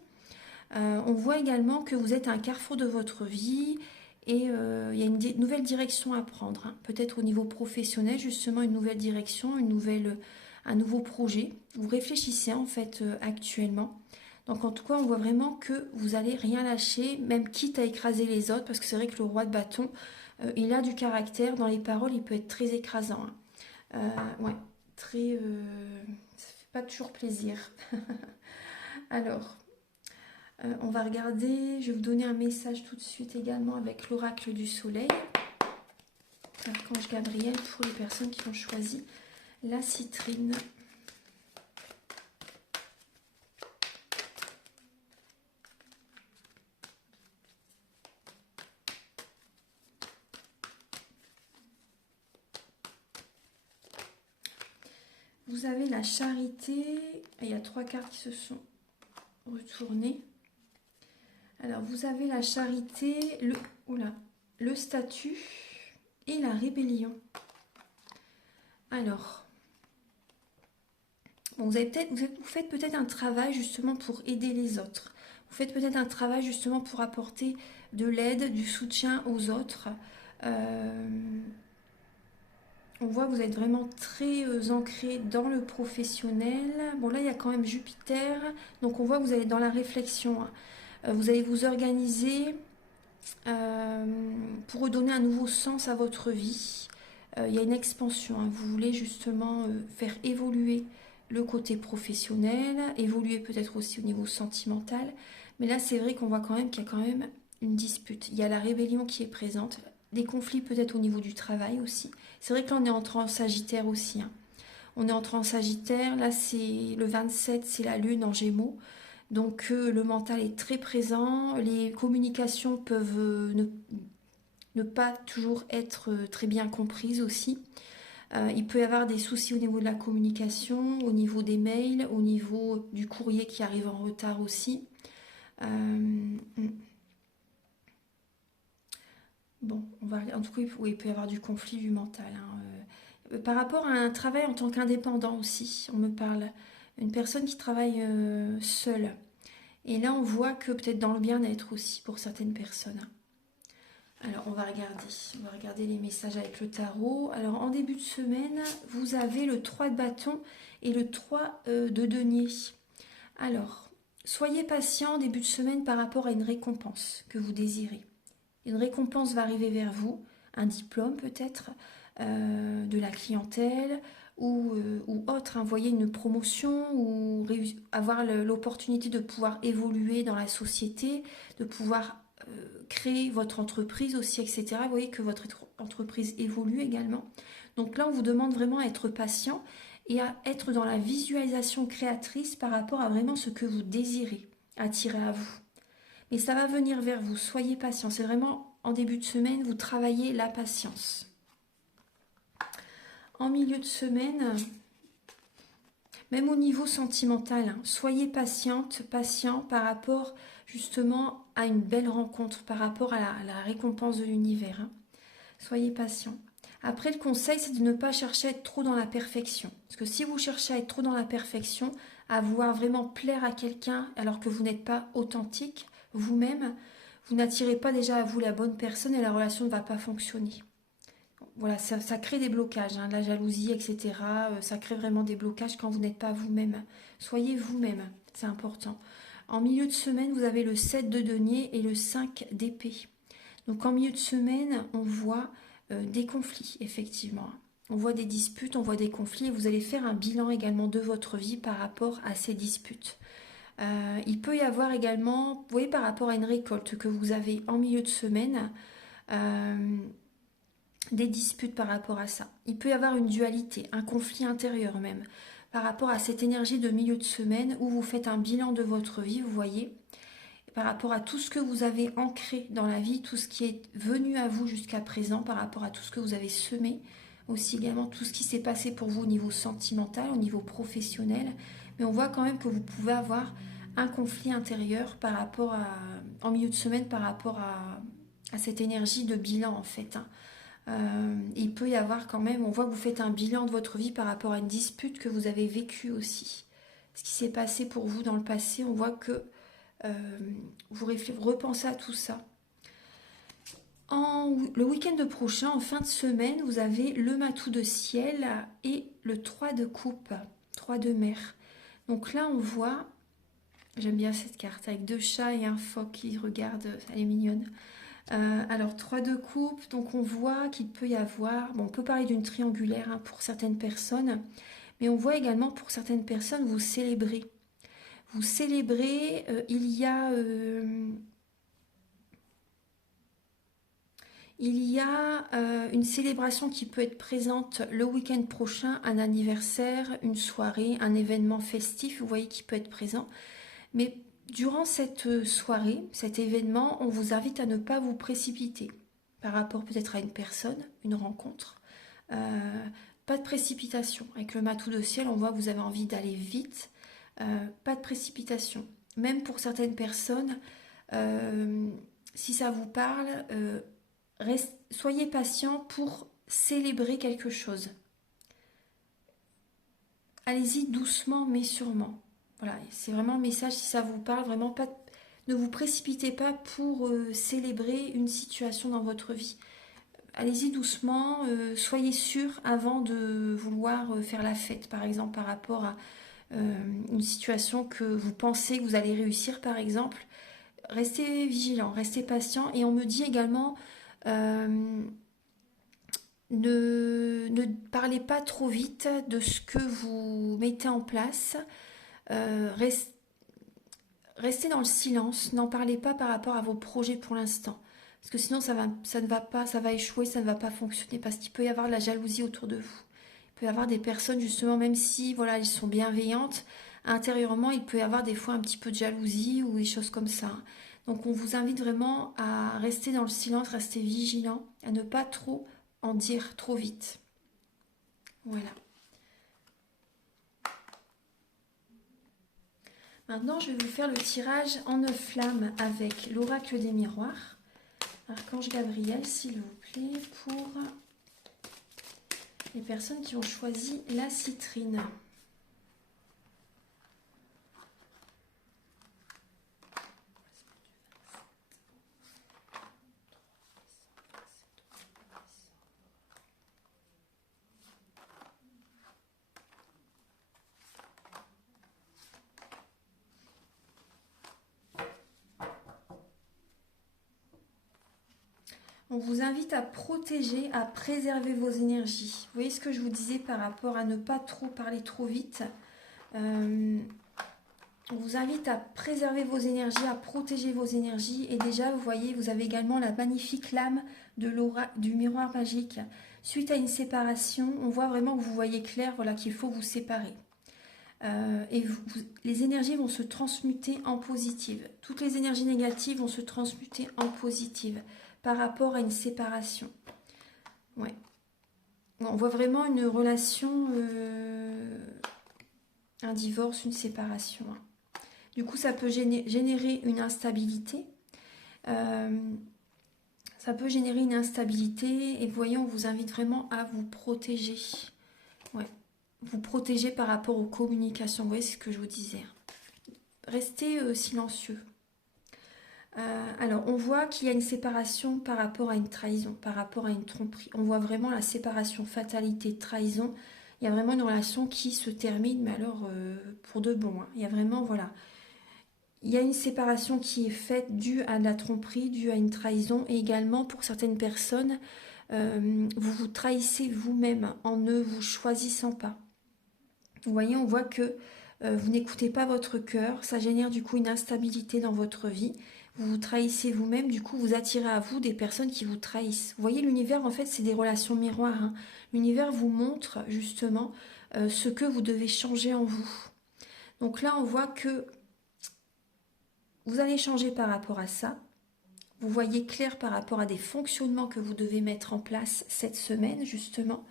On voit également que vous êtes à un carrefour de votre vie et il y a une nouvelle direction à prendre. Hein. Peut-être au niveau professionnel, justement, une nouvelle direction, un nouveau projet. Vous réfléchissez en fait actuellement. Donc en tout cas, on voit vraiment que vous allez rien lâcher, même quitte à écraser les autres, parce que c'est vrai que le roi de bâton, il a du caractère. Dans les paroles, il peut être très écrasant. Hein. Ouais, très... ça fait pas toujours plaisir. Alors... on va regarder, je vais vous donner un message tout de suite également avec l'oracle du soleil. Archange Gabriel pour les personnes qui ont choisi la citrine. Vous avez la charité, il y a 3 cartes qui se sont retournées. Alors, vous avez la charité, le statut et la rébellion. Alors, bon, vous faites peut-être un travail justement pour aider les autres. Vous faites peut-être un travail justement pour apporter de l'aide, du soutien aux autres. On voit que vous êtes vraiment très ancré dans le professionnel. Bon, là, il y a quand même Jupiter. Donc, on voit que vous allez dans la réflexion. Vous allez vous organiser pour redonner un nouveau sens à votre vie. Il y a une expansion. Hein. Vous voulez justement faire évoluer le côté professionnel, évoluer peut-être aussi au niveau sentimental. Mais là, c'est vrai qu'on voit quand même qu'il y a quand même une dispute. Il y a la rébellion qui est présente, des conflits peut-être au niveau du travail aussi. C'est vrai que là, on est entré en Sagittaire aussi. Hein. On est entré en Sagittaire. Là, c'est le 27, c'est la Lune en Gémeaux. Donc le mental est très présent, les communications peuvent ne pas toujours être très bien comprises aussi. Il peut y avoir des soucis au niveau de la communication, au niveau des mails, au niveau du courrier qui arrive en retard aussi. Bon, en tout cas, il peut y avoir du conflit du mental. Hein. Par rapport à un travail en tant qu'indépendant aussi, on me parle. Une personne qui travaille seule. Et là, on voit que peut-être dans le bien-être aussi pour certaines personnes. Alors, on va regarder les messages avec le tarot. Alors, en début de semaine, vous avez le 3 de bâton et le 3 de denier. Alors, soyez patient en début de semaine par rapport à une récompense que vous désirez. Une récompense va arriver vers vous, un diplôme peut-être, de la clientèle, ou autre, hein, voyez, une promotion ou avoir l'opportunité de pouvoir évoluer dans la société, de pouvoir créer votre entreprise aussi, etc. Vous voyez que votre entreprise évolue également. Donc là, on vous demande vraiment à être patient et à être dans la visualisation créatrice par rapport à vraiment ce que vous désirez attirer à vous. Mais ça va venir vers vous, soyez patient. C'est vraiment en début de semaine, vous travaillez la patience. En milieu de semaine, même au niveau sentimental, hein, soyez patient par rapport justement à une belle rencontre, par rapport à la récompense de l'univers. Hein. Soyez patient. Après, le conseil, c'est de ne pas chercher à être trop dans la perfection. Parce que si vous cherchez à être trop dans la perfection, à vouloir vraiment plaire à quelqu'un alors que vous n'êtes pas authentique, vous-même, vous n'attirez pas déjà à vous la bonne personne et la relation ne va pas fonctionner. Voilà, ça crée des blocages, hein, de la jalousie, etc. Ça crée vraiment des blocages quand vous n'êtes pas vous-même. Soyez vous-même, c'est important. En milieu de semaine, vous avez le 7 de denier et le 5 d'épée. Donc en milieu de semaine, on voit des conflits, effectivement. On voit des disputes, on voit des conflits et vous allez faire un bilan également de votre vie par rapport à ces disputes. Il peut y avoir également, vous voyez, par rapport à une récolte que vous avez en milieu de semaine, des disputes par rapport à ça. Il peut y avoir une dualité, un conflit intérieur même, par rapport à cette énergie de milieu de semaine où vous faites un bilan de votre vie, vous voyez. par rapport à tout ce que vous avez ancré dans la vie, tout ce qui est venu à vous jusqu'à présent, par rapport à tout ce que vous avez semé, aussi également tout ce qui s'est passé pour vous au niveau sentimental, au niveau professionnel. Mais on voit quand même que vous pouvez avoir un conflit intérieur par rapport à, en milieu de semaine, par rapport à cette énergie de bilan en fait. Il peut y avoir quand même, on voit que vous faites un bilan de votre vie par rapport à une dispute que vous avez vécue aussi. Ce qui s'est passé pour vous dans le passé, on voit que vous repensez à tout ça. Le week-end prochain, en fin de semaine, vous avez le matou de ciel et le 3 de coupe, 3 de mer. Donc là, on voit, j'aime bien cette carte, avec 2 chats et un phoque qui regardent, elle est mignonne. Alors 3 de coupe, donc on voit qu'il peut y avoir, bon, on peut parler d'une triangulaire hein, pour certaines personnes, mais on voit également pour certaines personnes, vous célébrez. Vous célébrez, il y a une célébration qui peut être présente le week-end prochain, un anniversaire, une soirée, un événement festif, vous voyez qui peut être présent. Mais durant cette soirée, cet événement, on vous invite à ne pas vous précipiter par rapport peut-être à une personne, une rencontre. Pas de précipitation. Avec le matou de ciel, on voit que vous avez envie d'aller vite. Pas de précipitation. Même pour certaines personnes, si ça vous parle, soyez patient pour célébrer quelque chose. Allez-y doucement mais sûrement. Voilà, c'est vraiment le message si ça vous parle, vraiment pas, ne vous précipitez pas pour célébrer une situation dans votre vie. Allez-y doucement, soyez sûr avant de vouloir faire la fête, par exemple, par rapport à une situation que vous pensez que vous allez réussir, par exemple. Restez vigilant, restez patient. Et on me dit également, ne parlez pas trop vite de ce que vous mettez en place. Restez dans le silence, n'en parlez pas par rapport à vos projets pour l'instant. Parce que sinon ça ne va pas, ça va échouer, ça ne va pas fonctionner. Parce qu'il peut y avoir de la jalousie autour de vous. Il peut y avoir des personnes justement, même si voilà, elles sont bienveillantes, intérieurement il peut y avoir des fois un petit peu de jalousie ou des choses comme ça. Donc on vous invite vraiment à rester dans le silence, rester vigilant, à ne pas trop en dire trop vite. Voilà. Maintenant, je vais vous faire le tirage en 9 flammes avec l'oracle des miroirs. Archange Gabriel, s'il vous plaît, pour les personnes qui ont choisi la citrine. On vous invite à protéger, à préserver vos énergies. Vous voyez ce que je vous disais par rapport à ne pas trop parler trop vite. On vous invite à préserver vos énergies, à protéger vos énergies. Et déjà, vous voyez, vous avez également la magnifique lame de du miroir magique. Suite à une séparation, on voit vraiment que vous voyez clair, voilà, qu'il faut vous séparer. Les énergies vont se transmuter en positives. Toutes les énergies négatives vont se transmuter en positives par rapport à une séparation. Ouais. On voit vraiment une relation, un divorce, une séparation. Du coup, ça peut générer une instabilité. Ça peut générer une instabilité. Et voyons, on vous invite vraiment à vous protéger. Ouais. Vous protéger par rapport aux communications. Vous voyez ce que je vous disais. Restez silencieux. Alors, on voit qu'il y a une séparation par rapport à une trahison, par rapport à une tromperie. On voit vraiment la séparation, fatalité, trahison. Il y a vraiment une relation qui se termine, mais alors pour de bon. Hein. Il y a vraiment, voilà. Il y a une séparation qui est faite due à de la tromperie, due à une trahison. Et également, pour certaines personnes, vous vous trahissez vous-même en ne vous choisissant pas. Vous voyez, on voit que vous n'écoutez pas votre cœur. Ça génère du coup une instabilité dans votre vie. Vous vous trahissez vous-même, du coup vous attirez à vous des personnes qui vous trahissent. Vous voyez, l'univers en fait c'est des relations miroirs. Hein. L'univers vous montre justement ce que vous devez changer en vous. Donc là on voit que vous allez changer par rapport à ça. Vous voyez clair par rapport à des fonctionnements que vous devez mettre en place cette semaine, justement.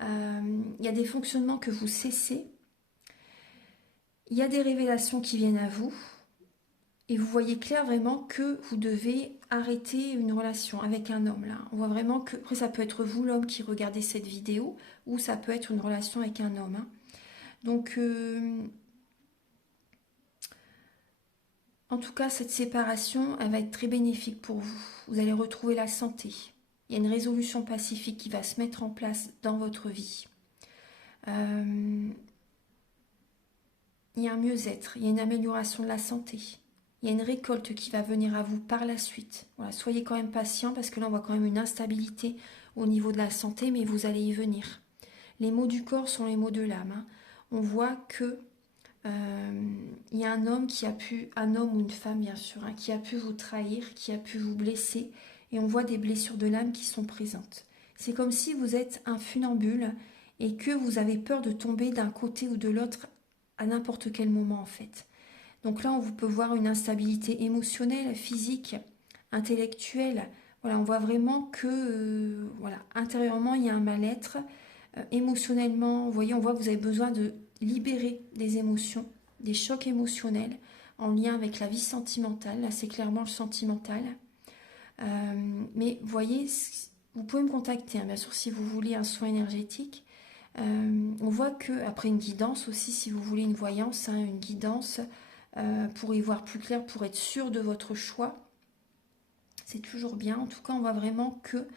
Il y a des fonctionnements que vous cessez. Il y a des révélations qui viennent à vous. Et vous voyez clair vraiment que vous devez arrêter une relation avec un homme là. On voit vraiment que, après ça peut être vous l'homme qui regardez cette vidéo, ou ça peut être une relation avec un homme. Hein. Donc, en tout cas, cette séparation, elle va être très bénéfique pour vous. Vous allez retrouver la santé. Il y a une résolution pacifique qui va se mettre en place dans votre vie. Il y a un mieux-être, il y a une amélioration de la santé. Il y a une récolte qui va venir à vous par la suite. Voilà, soyez quand même patient parce que là, on voit quand même une instabilité au niveau de la santé, mais vous allez y venir. Les maux du corps sont les maux de l'âme. Hein. On voit que il y a un homme un homme ou une femme bien sûr, hein, qui a pu vous trahir, qui a pu vous blesser, et on voit des blessures de l'âme qui sont présentes. C'est comme si vous êtes un funambule et que vous avez peur de tomber d'un côté ou de l'autre à n'importe quel moment en fait. Donc là, on peut voir une instabilité émotionnelle, physique, intellectuelle. Voilà, on voit vraiment que voilà, intérieurement, il y a un mal-être. Émotionnellement, vous voyez, on voit que vous avez besoin de libérer des émotions, des chocs émotionnels en lien avec la vie sentimentale. Là, c'est clairement le sentimental. Mais vous voyez, vous pouvez me contacter, hein, bien sûr, si vous voulez un soin énergétique. On voit que après une guidance aussi, si vous voulez une voyance, hein, une guidance pour y voir plus clair, pour être sûr de votre choix, c'est toujours bien. En tout cas, on voit vraiment que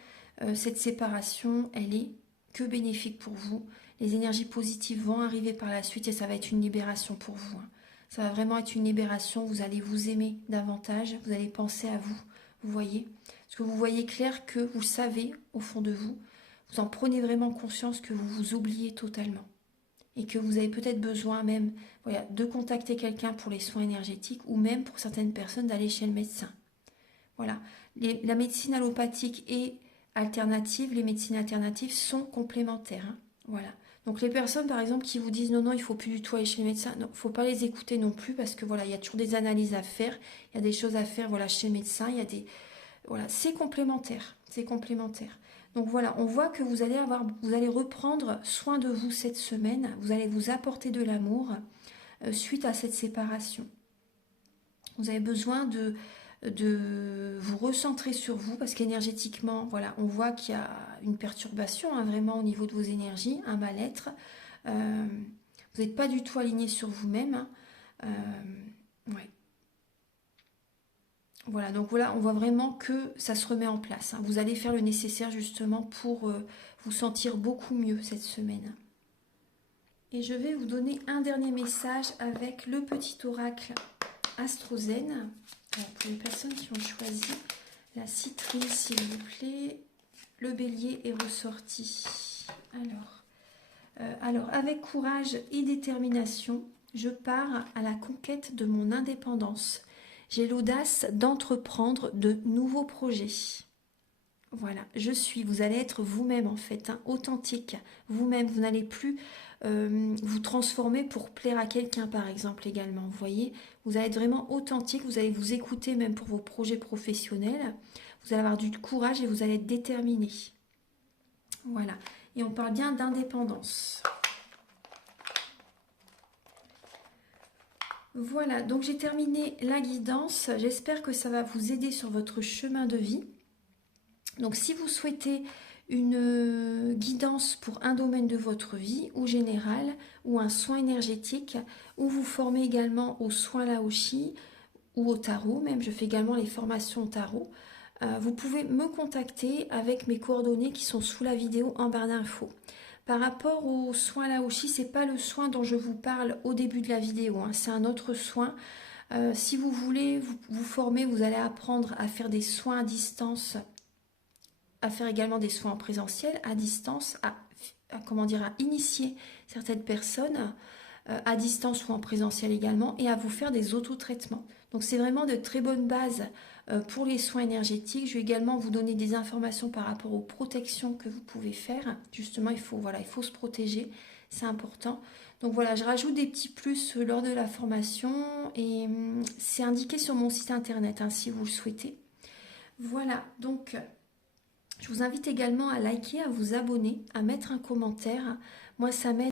cette séparation, elle est que bénéfique pour vous. Les énergies positives vont arriver par la suite et ça va être une libération pour vous. Hein. Ça va vraiment être une libération, vous allez vous aimer davantage, vous allez penser à vous, vous voyez. Parce que vous voyez clair que vous savez au fond de vous, vous en prenez vraiment conscience que vous vous oubliez totalement. Et que vous avez peut-être besoin même voilà, de contacter quelqu'un pour les soins énergétiques ou même pour certaines personnes d'aller chez le médecin. Voilà, la médecine allopathique et alternative, les médecines alternatives sont complémentaires. Hein. Voilà. Donc les personnes par exemple qui vous disent non, il ne faut plus du tout aller chez le médecin, il ne faut pas les écouter non plus parce que voilà, il y a toujours des analyses à faire, il y a des choses à faire voilà, chez le médecin, il y a des... Voilà, c'est complémentaire, c'est complémentaire. Donc voilà, on voit que vous allez reprendre soin de vous cette semaine, vous allez vous apporter de l'amour suite à cette séparation. Vous avez besoin de vous recentrer sur vous parce qu'énergétiquement, voilà, on voit qu'il y a une perturbation hein, vraiment au niveau de vos énergies, un mal-être. Vous n'êtes pas du tout aligné sur vous-même. Hein. Ouais. Voilà, donc voilà, on voit vraiment que ça se remet en place. Hein. Vous allez faire le nécessaire justement pour vous sentir beaucoup mieux cette semaine. Et je vais vous donner un dernier message avec le petit oracle Astrozen. Alors, pour les personnes qui ont choisi la citrine, s'il vous plaît, le bélier est ressorti. Alors, avec courage et détermination, je pars à la conquête de mon indépendance. J'ai l'audace d'entreprendre de nouveaux projets. Voilà, vous allez être vous-même en fait, hein, authentique, vous-même, vous n'allez plus vous transformer pour plaire à quelqu'un par exemple également, vous voyez, vous allez être vraiment authentique, vous allez vous écouter même pour vos projets professionnels, vous allez avoir du courage et vous allez être déterminé. Voilà, et on parle bien d'indépendance. Voilà, donc j'ai terminé la guidance, j'espère que ça va vous aider sur votre chemin de vie. Donc si vous souhaitez une guidance pour un domaine de votre vie ou général ou un soin énergétique ou vous formez également aux soins Laoshi ou au tarot, même je fais également les formations au tarot, vous pouvez me contacter avec mes coordonnées qui sont sous la vidéo en barre d'infos. Par rapport aux soins Laoshi, ce n'est pas le soin dont je vous parle au début de la vidéo, hein, c'est un autre soin. Si vous voulez vous former, vous allez apprendre à faire des soins à distance, à faire également des soins en présentiel, à distance, à initier certaines personnes à distance ou en présentiel également, et à vous faire des autotraitements. Donc c'est vraiment de très bonnes bases pour les soins énergétiques. Je vais également vous donner des informations par rapport aux protections que vous pouvez faire. Justement, il faut se protéger. c'est important. Donc voilà, je rajoute des petits plus lors de la formation et c'est indiqué sur mon site internet hein, si vous le souhaitez. Voilà, donc je vous invite également à liker, à vous abonner, à mettre un commentaire. Moi, ça m'aide